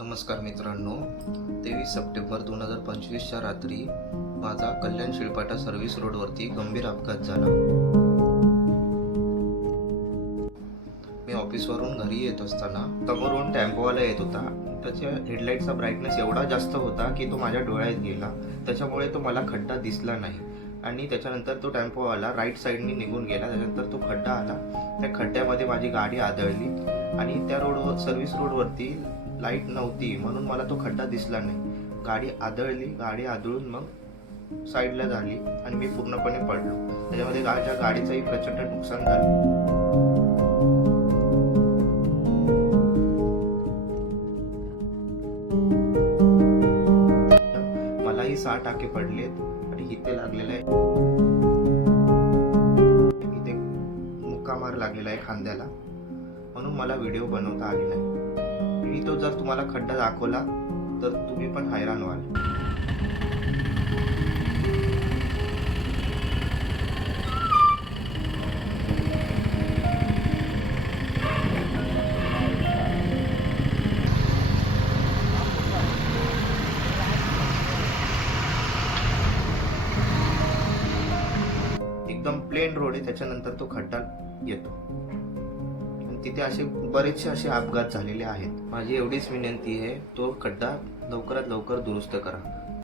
नमस्कार मित्रांनो, 23 सप्टेंबर 2025च्या रात्री माझा कल्याण शिळपाटा सर्व्हिस रोडवरती गंभीर अपघात झाला. मी ऑफिसवरून घरी येत असताना समोरून टेम्पोवाला येत होता. त्याच्या हेडलाईटचा ब्राईटनेस एवढा जास्त होता की तो माझ्या डोळ्यात गेला. त्याच्यामुळे तो मला खड्डा दिसला नाही आणि त्याच्यानंतर तो टेम्पोवाला राईट साईडनी निघून गेला. त्याच्यानंतर तो खड्डा आला. त्या खड्ड्यामध्ये माझी गाडी आदळली आणि त्या रोडवर सर्व्हिस रोडवरती लाईट नव्हती म्हणून मला तो खड्डा दिसला नाही. गाडी आदळली. गाडी आदळून मग साईडला झाली आणि मी पूर्णपणे पडलो. त्याच्यामध्ये माझ्या गाडीचंही प्रचंड नुकसान झालं. मलाही 6 टाके पडलेत आणि इथे लागलेला आहे, इथे मुक्कामार लागलेला आहे खांद्याला, म्हणून मला व्हिडिओ बनवता आली नाही. मी तो जर तुम्हाला खड्डा दाखवला तर तुम्ही पण हैराण व्हाल. एकदम प्लेन रोड आहे, त्याच्यानंतर तो खड्डा येतो. तिथे असे बरेचसे असे अपघात झालेले आहेत. माझी एवढीच विनंती आहे, तो खड्डा लवकरात लवकर दुरुस्त करा.